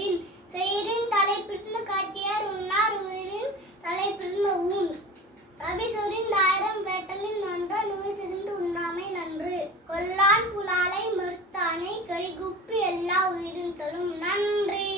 ஊதின் செயிரின் தலைப்பிடிந்து காட்டியார் உன்னார் உயிரின் தலைப்பிடிந்த ஊன் அபிசொரின் ஆயிரம் வேட்டலின் நன்ற நோய் சிரிந்து உண்ணாமை நன்று கொல்லான் புலாலை மறுத்தானை கைகுப்பி எல்லா உயிரின் தொழும் நன்றி.